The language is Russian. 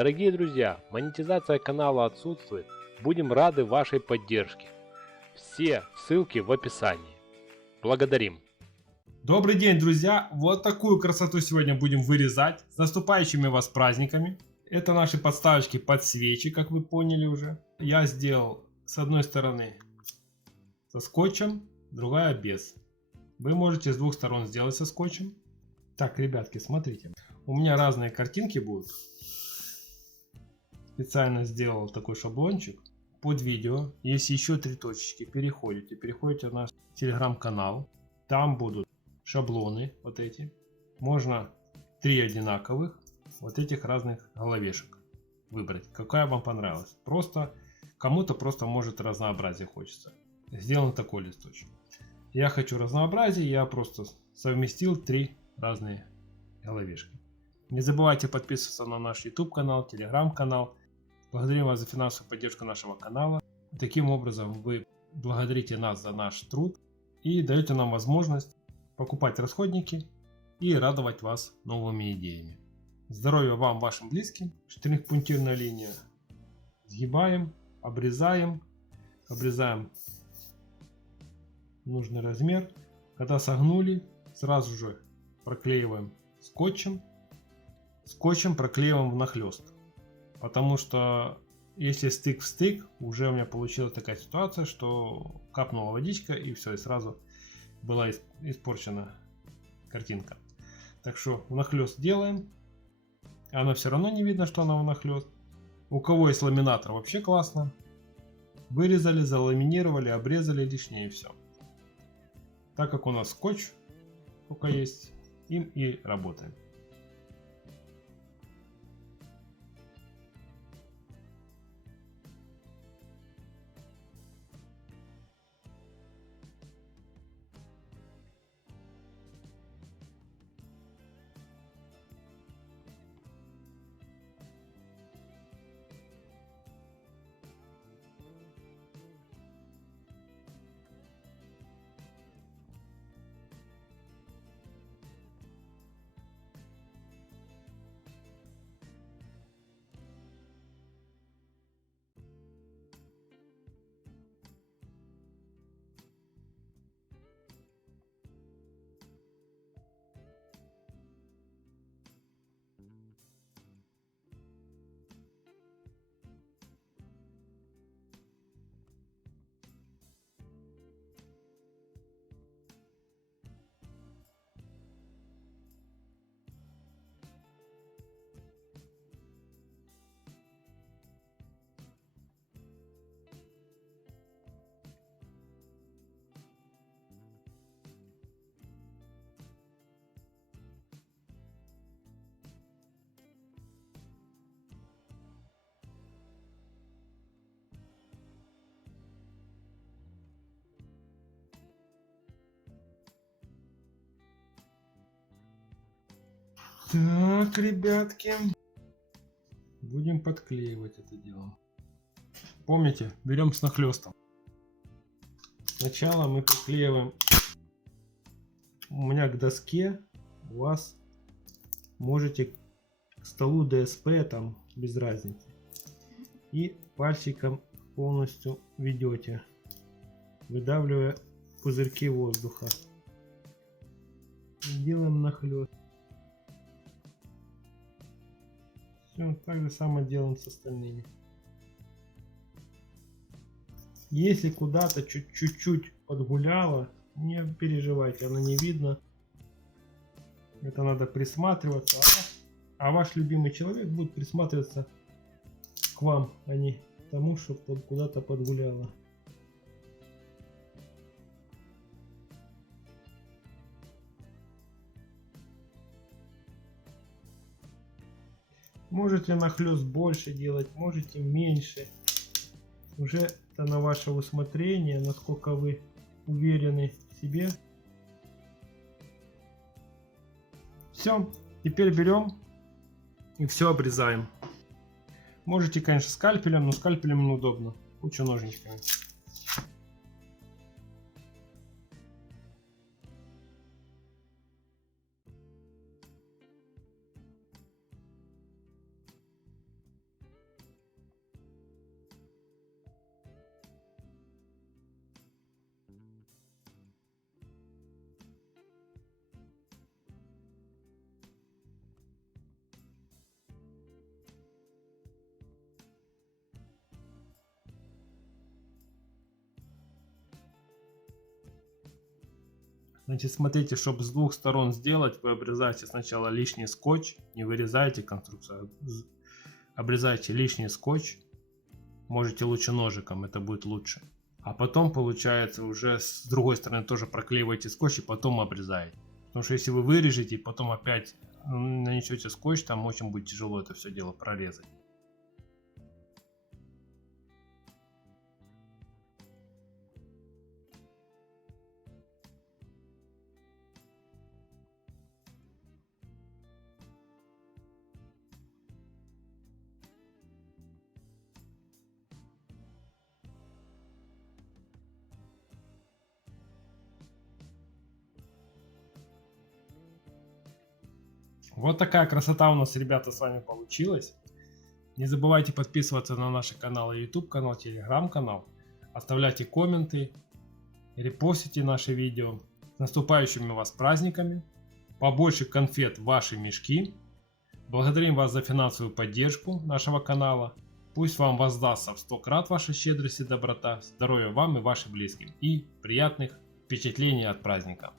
Дорогие друзья, монетизация канала отсутствует. Будем рады вашей поддержке. Все ссылки в описании. Благодарим. Добрый день, друзья! Вот такую красоту сегодня будем вырезать. С наступающими вас праздниками. Это наши подставочки под свечи, как вы поняли уже. Я сделал с одной стороны со скотчем, другая без. Вы можете с двух сторон сделать со скотчем. Так, ребятки, смотрите. У меня разные картинки будут. Специально сделал такой шаблончик. Под видео есть еще 3 точечки. Переходите в наш телеграм-канал. Там будут шаблоны вот эти. Можно 3 одинаковых вот этих разных головешек выбрать. Какая вам понравилась. Просто кому-то просто может разнообразие хочется. Сделан такой листочек. Я хочу разнообразие. Я просто совместил 3 разные головешки. Не забывайте подписываться на наш YouTube канал, Telegram канал. Благодарим вас за финансовую поддержку нашего канала. Таким образом вы благодарите нас за наш труд и даете нам возможность покупать расходники и радовать вас новыми идеями. Здоровья вам, вашим близким. Штрих-пунктирная линия. Сгибаем, обрезаем нужный размер. Когда согнули, сразу же проклеиваем скотчем. Скотчем проклеиваем внахлёст. Потому что если стык в стык, уже у меня получилась такая ситуация, что капнула водичка и все, и сразу была испорчена картинка. Так что внахлёст делаем. Она все равно не видно, что она внахлёст. У кого есть ламинатор, вообще классно. Вырезали, заламинировали, обрезали лишнее и все. Так как у нас скотч только есть, им и работаем. Так, ребятки, будем подклеивать это дело. Помните, берем с нахлестом. Сначала мы приклеиваем у меня к доске, у вас можете к столу ДСП, там без разницы. И пальчиком полностью ведете, выдавливая пузырьки воздуха. Делаем нахлест. Все, так же самое делаем с остальными. Если куда-то чуть-чуть подгуляло, не переживайте, оно не видно. Это надо присматриваться. А ваш любимый человек будет присматриваться к вам, а не к тому, что куда-то подгуляло. Можете нахлёст больше делать, можете меньше. Уже это на ваше усмотрение, насколько вы уверены в себе. Все, теперь берем и все обрезаем. Можете, конечно, скальпелем, но скальпелем неудобно. Лучше ножничками. Значит, смотрите, чтобы с двух сторон сделать, вы обрезаете сначала лишний скотч, не вырезаете конструкцию, а обрезаете лишний скотч. Можете лучше ножиком, это будет лучше. А потом, получается, уже с другой стороны тоже проклеиваете скотч и потом обрезаете. Потому что если вы вырежете и потом опять нанесете скотч, там очень будет тяжело это все дело прорезать. Вот такая красота у нас, ребята, с вами получилась. Не забывайте подписываться на наши каналы YouTube канал, Telegram канал. Оставляйте комменты, репостите наши видео. С наступающими вас праздниками. Побольше конфет в ваши мешки. Благодарим вас за финансовую поддержку нашего канала. Пусть вам воздастся в 100 крат ваша щедрость и доброта. Здоровья вам и вашим близким. И приятных впечатлений от праздника.